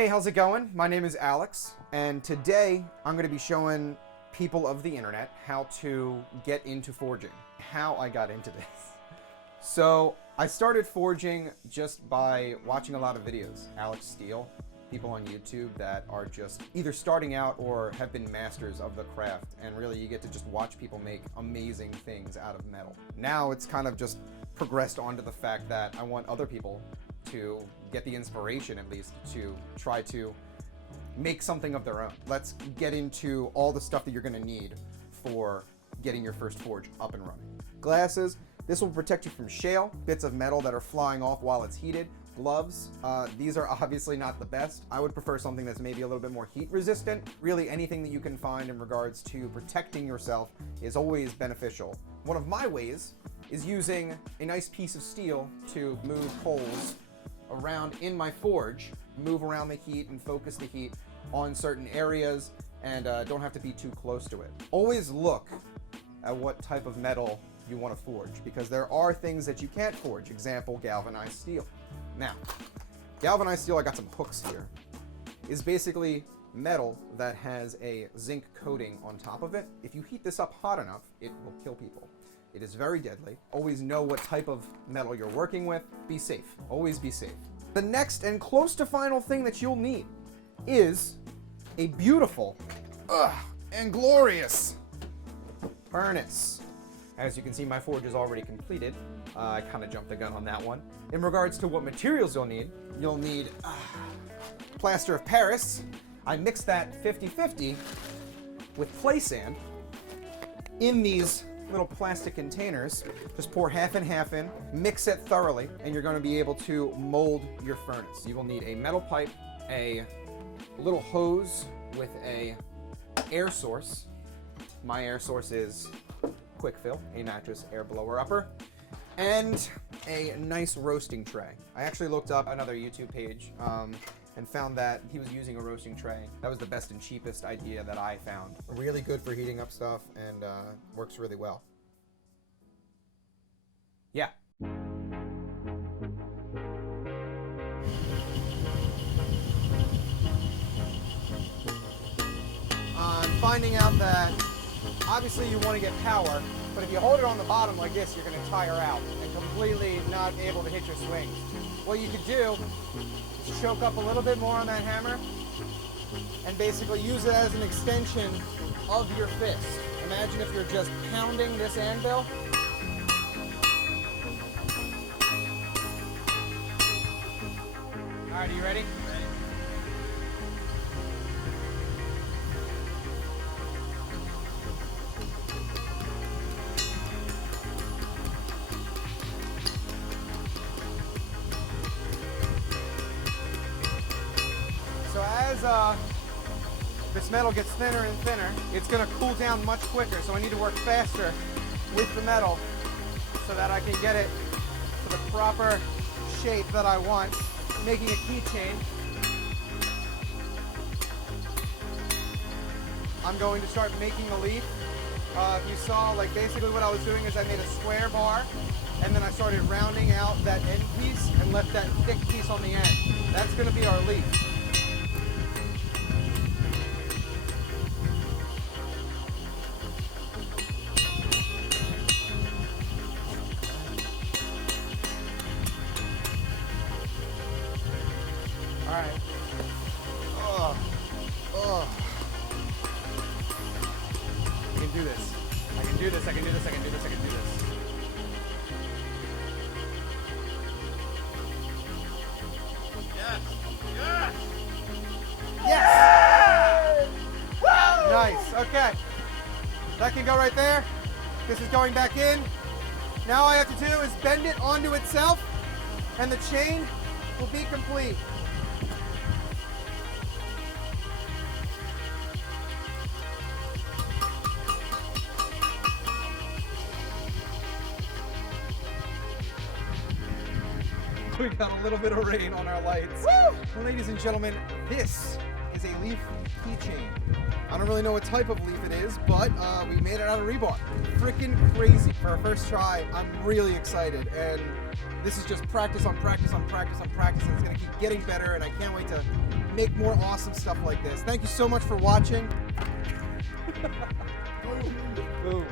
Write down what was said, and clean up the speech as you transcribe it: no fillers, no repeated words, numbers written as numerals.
Hey, how's it going? My name is Alex, and today I'm going to be showing people of the internet how to get into forging, how I got into this. So I started forging just by watching a lot of videos. Alex Steele, people on YouTube that are just either starting out or have been masters of the craft, and really you get to just watch people make amazing things out of metal. Now it's kind of just progressed onto the fact that I want other people to get the inspiration, at least, to try to make something of their own. Let's get into all the stuff that you're going to need for getting your first forge up and running. Glasses. This will protect you from shale, bits of metal that are flying off while it's heated. Gloves. These are obviously not the best. I would prefer something that's maybe a little bit more heat resistant. Really, anything that you can find in regards to protecting yourself is always beneficial. One of my ways is using a nice piece of steel to move holes around in my forge, move around the heat and focus the heat on certain areas, and don't have to be too close to it. Always look at what type of metal you want to forge, because there are things that you can't forge. Example, galvanized steel. Now, galvanized steel, I got some hooks here, is basically metal that has a zinc coating on top of it. If you heat this up hot enough, it will kill people. It is very deadly. Always know what type of metal you're working with. Be safe. Always be safe. The next and close to final thing that you'll need is a beautiful and glorious furnace. As you can see, my forge is already completed. I kind of jumped the gun on that one. In regards to what materials you'll need plaster of Paris. I mixed that 50-50 with clay sand in these little plastic containers. Just pour half and half in, mix it thoroughly, and you're going to be able to mold your furnace. You will need a metal pipe, a little hose with a air source. My air source is Quick Fill, a mattress air blower upper, and a nice roasting tray. I actually looked up another YouTube page and found that he was using a roasting tray. That was the best and cheapest idea that I found. Really good for heating up stuff and works really well. Yeah. I'm finding out that obviously you want to get power, but if you hold it on the bottom like this, you're going to tire out and completely not able to hit your swings. What you could do is choke up a little bit more on that hammer and basically use it as an extension of your fist. Imagine if you're just pounding this anvil. All right, are you ready? Ready. So as this metal gets thinner and thinner, it's going to cool down much quicker. So I need to work faster with the metal so that I can get it to the proper shape that I want, making a keychain. I'm going to start making a leaf. If you saw, like, basically what I was doing is I made a square bar, and then I started rounding out that end piece and left that thick piece on the end. That's going to be our leaf. All right. I can do this. I can do this. I can do this. I can do this. I can do this. Yes. Yes. Yes. Woo! Nice. Okay. That can go right there. This is going back in. Now all I have to do is bend it onto itself, and the chain will be complete. We got a little bit of rain on our lights. Woo! Ladies and gentlemen, this is a leaf keychain. I don't really know what type of leaf it is, but we made it out of rebar. Freaking crazy. For our first try, I'm really excited, and this is just practice on practice on practice on practice, and it's gonna keep getting better, and I can't wait to make more awesome stuff like this. Thank you so much for watching. Boom.